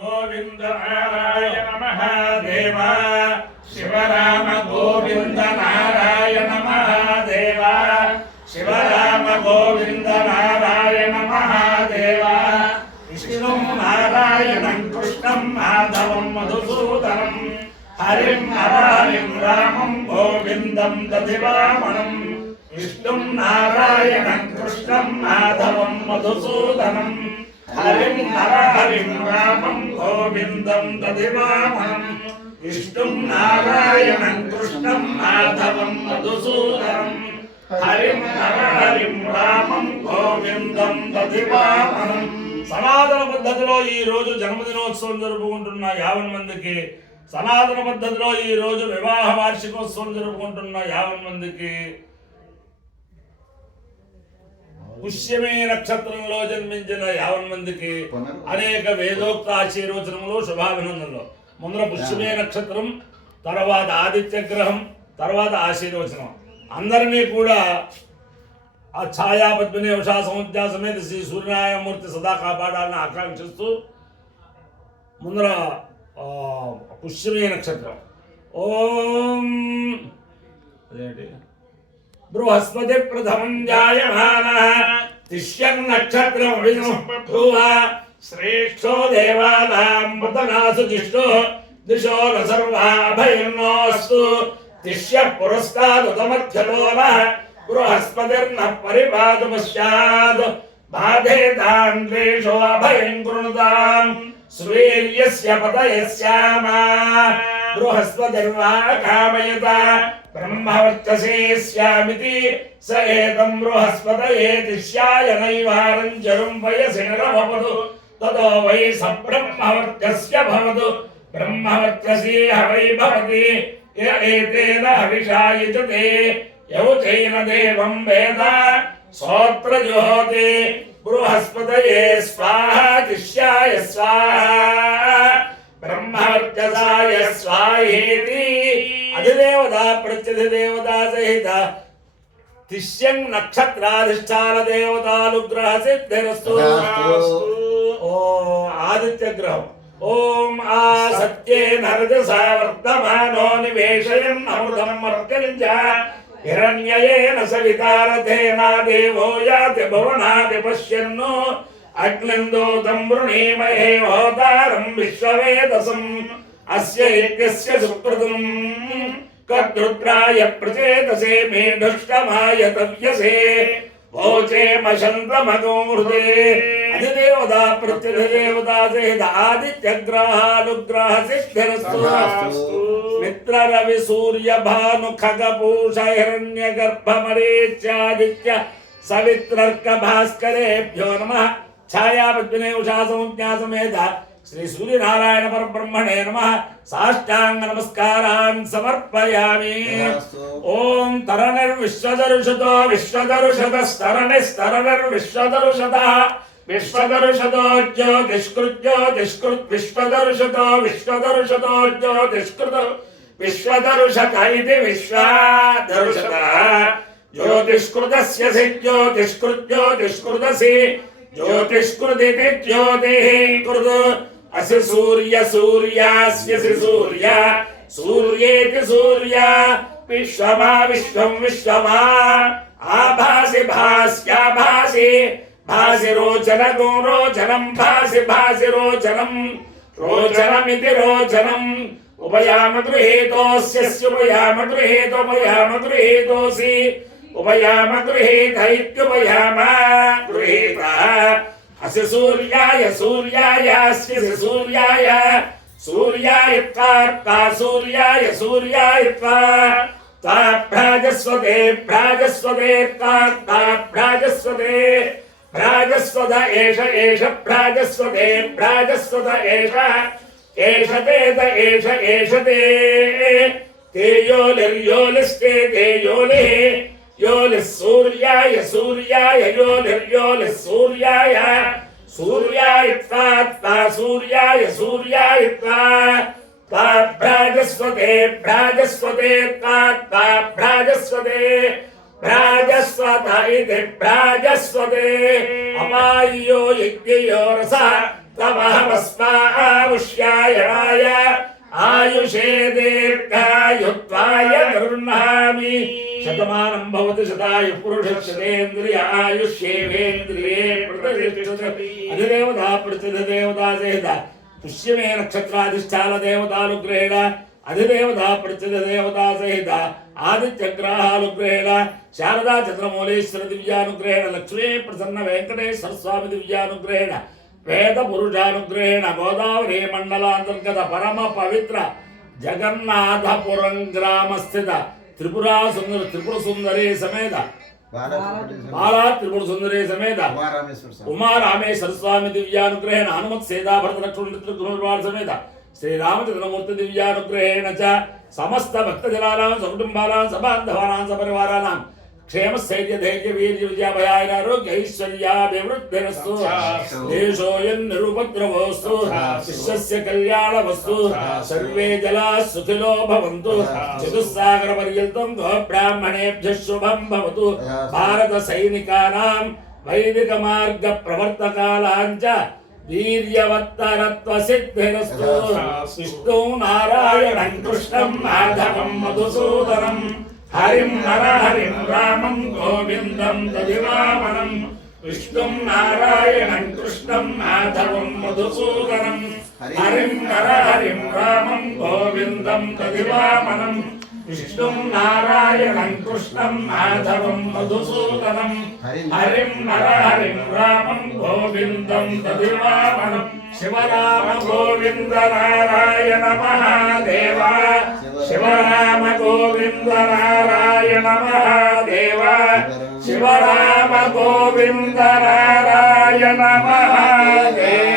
గోవింద నారాయణ మహాదేవ శివరామ గోవింద నారాయణ మహాదేవ శివరామ గోవింద నారాయణ మహాదేవ విష్ణుం నారాయణం కృష్ణం మాధవం మధుసూదనం హరిం హరిం రామం గోవిందం దధివామనం విష్ణుం నారాయణం కృష్ణం మాధవం మధుసూదనం హరిం హరిం రామం గోవిందం దధివామనం విష్ణుం నారాయణం కృష్ణం మాధవం మధుసూదనం హరిం హరిం రామం గోవిందం దధివామనం. సనాతన పద్ధతిలో ఈ రోజు జన్మదినోత్సవం జరుపుకుంటున్న 50 మందికి, సనాతన పద్ధతిలో ఈ రోజు వివాహ వార్షికోత్సవం జరుపుకుంటున్న 50 మందికి, పుష్యమే నక్షత్రంలో జన్మించిన 50 మందికి అనేక వేదోక్త ఆశీర్వచనములు, శుభాభినందనలు. ముందర పుష్యమే నక్షత్రం, తర్వాత ఆదిత్య గ్రహం, తర్వాత ఆశీర్వచనం. అందరినీ కూడా ఆ ఛాయాపద్మిని ఉషా సముద్ర సమేత శ్రీ సూర్యనారాయణమూర్తి సదా కాపాడాలని ఆకాంక్షిస్తూ ముందర పుష్యమే నక్షత్రం. ఓం అదేంటి బృహస్పతి ప్రథమం జాయమానః తిష్యం నక్షత్రం విష్ణుః శ్రేష్ఠో దేవానాం మృతనాసు జిష్ణు దిశో న సర్వా అభయన్నోస్తు తిష్య పురస్తాదుతమధ్యలోనః బృహస్పతిర్న పరిపాతు పశ్చాత్ బాధేతాన్ ద్వేషో అభయం కృణుతాం స్వీర్యస్య పతయస్యామా బృహస్పతిర్వా కామయత బ్రహ్మవర్చసే స్యామితి స ఏతం బృహస్పతయే తిష్యాయ నైవారం చరుం వయసి నరవపదు తతో వై స బ్రహ్మవర్చస్య భవతు బ్రహ్మవర్చసీ హవై భవతి ఏతేన హవిషా యుజతే యౌచైన దేవం వేద సోత్ర జుహోతి బృహస్పతయే స్వాహా తిష్యాయ స్వాహా బ్రహ్మవర్చసాయ స్వాహేతి. అధిదేవత ప్రత్యధిదేవత సహిత తిష్యం నక్షత్రాధిష్టాన దేవతానుగ్రహ సిద్ధిరస్తు. ఓ ఆదిత్య గ్రహం. ఓం ఆ సత్యేన రజసా వర్తమానో నివేశయన్ అమృతం మర్త్యంచ హిరణ్యయేన సవితారథేన దేవో యాతి భువనాది పశ్యన్నో అగ్నిందోతం వృణీమహే హోతారం విశ్వవేదసం అస్య యజ్ఞస్య సుకృతం కర్తృత్రాయ ప్రచేతసే మేఢుష్టమాయ తవ్యసే భోచేమశంతమగోహృదే. అధిదేవత ప్రత్యధిదేవత సహిత ఆదిత్యగ్రహానుగ్రహ సిద్ధిరస్తు. మిత్ర రవి సూర్య భాను ఖగపూష హిరణ్య గర్భ మరీచ్యాదిత్య సవిత్రర్క భాస్కరేభ్యో నమః. ఛాయాపద్మినే ఉషా సముజ్ఞా సమేత శ్రీ సూర్యనారాయణ పరబ్రహ్మణే నమః. సాష్టాంగ నమస్కారాన్ సమర్పయామి. ఓం తరణిర్విశ్వదరుషతో విశ్వదరుషతస్తరణిస్తరణిర్విశ్వదరుషతః విశ్వదరుషతో జ్యోతిష్కృజ్యోతిష్కృత్ విశ్వదరుషతో విశ్వదరుషతో జ్యోతిష్కృత విశ్వదరుషత ఇది విశ్వదరుషతః జ్యోతిష్కృతస్య సి జ్యోతిష్కృజ్యోతిష్కృతసి జ్యోతిష్కృతితి జ్యోతిః కృత్ అసి సూర్య సూర్యాస్యసి సూర్య సూర్యేతి సూర్య విశ్వమా విశ్వం విశ్వమా ఆభాసి భాస్యాభాసి భాసి రోచనగో రోచనం భాసి భాసి రోచనం రోచనమితి రోచనం ఉపయామ గృహేతోస్యస్యుపయామ గృహేతోపయామ గృహేతోసి ఉపయామ గృహేత ఇత్యుపయామ గృహేత అసి సూర్యాయ సూర్యాయాస్యసి సూర్యాయ సూర్యాయత్వార్తా సూర్యాయ సూర్యాయత్వా తా భ్రాజస్వతే భ్రాజస్వతే తా భ్రాజస్వతే భ్రాజస్వత ఏష ఏష భ్రాజస్వతే భ్రాజస్వత ఏష ఏషతేత ఏష ఏషతే తేయోలిర్యోలిస్తే తేయోలిః యోలిః సూర్యాయ సూర్యాయ యోలిర్యోలిః సూర్యాయ సూర్యాయత్వా తా సూర్యాయ సూర్యాయత్వా తా భ్రాజస్వతే భ్రాజస్వతే తా భ్రాజస్వతే భ్రాజస్వత ఇది భ్రాజస్వతే అపాయ్యో యజ్ఞయో రసః తమహమస్మాన్ पुष्यायणाय आयुषे दीर्घायुत्वाय गृह्णामि शतमानं भवति शतायुः पुरुषस्येन्द्रिय आयुष्येवेन्द्रिये प्रतिष्ठति अधिदेवता प्रतिदेवता सहित पुष्यमे नक्षत्राधिष्ठान देवतानुग्रहेण अधिदेवता प्रतिदेवता सहित आदित्यग्रहानुग्रहेण शारदा चंद्रमौलेश्वर दिव्यानुग्रहेण लक्ष्मी प्रसन्न वेंकटेश्वर स्वामी दिव्यानुग्रहेण वेद पुरुषानुग्रहेण गोदावरी मंडलांतर्गत परम पवित्र जगन्नाथपुरं ग्राम स्थित त्रिपुर सुंदरी समेत बाला त्रिपुर सुंदरी समेत उमा रामेश्वर स्वामी दिव्यानुग्रहेण हनुमत सेदा भरत लक्ष्मण समेत श्री रामचंद्रमूर्ति दिव्यानुग्रहेण च समस्त भक्तजनानां सकुटुंबानां सबान्धवानां सपरिवाराणां क्षेम स्थैर्य धैर्य वीर्य विजयाभयाय आरोग्य ऐश्वर्याभिवृद्धिरस्तु देशोऽयं निरुपद्रवोऽस्तु शिष्यस्य कल्याणमस्तु सर्वे जनाः सुखिनो भवन्तु चतुस्सागरपर्यन्तं गोब्राह्मणेभ्यः शुभं भवतु भारत सैनिकानां वैदिक मार्ग प्रवर्तकानां च वीर्यवत्तरत्व सिद्धिरस्तु विष्णु नारायणं कृष्णं माधवं मधुसूदनं हरिं नरहरिं रामं गोविन्दं दधिवामनं विष्णुं नारायणं कृष्णं माधवं मधुसूदनं हरिं नरहरिं रामं गोविन्दं दधिवामनं विष्णुं नारायणं कृष्णं माधवं मधुसूदनं हरिं नरहरिं रामं गोविन्दं दधिवामनं शिवराम गोविन्द नारायण महादेव शिवराम गोविन्द नारायण महादेव शिवराम गोविन्द नारायण महादेव